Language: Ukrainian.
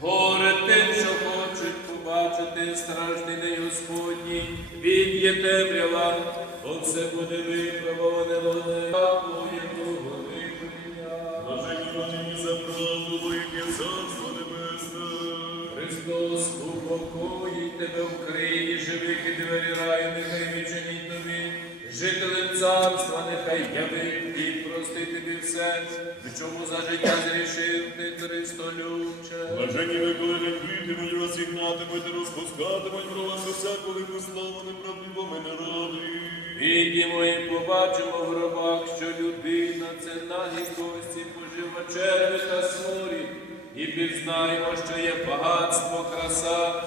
горе тим, що хочуть побачити страшний день Господній, він є темрява, бо все буде випробоване водою. Христос, упокоїть тебе в країні живих і двері раю, нехай вічені тобі, жителем царства, нехай яви і прости тобі все, в чому за життя зрішив ти. Христолюбче. Блажені ви, коли не квітимуть, розігнатимуть, розпускатимуть про вас усяку лиху славу неправдивому народі. Відімо і побачимо в гробах, що людина це нагі кості, пожива черви та сморі, і пізнаємо, що є багатство, краса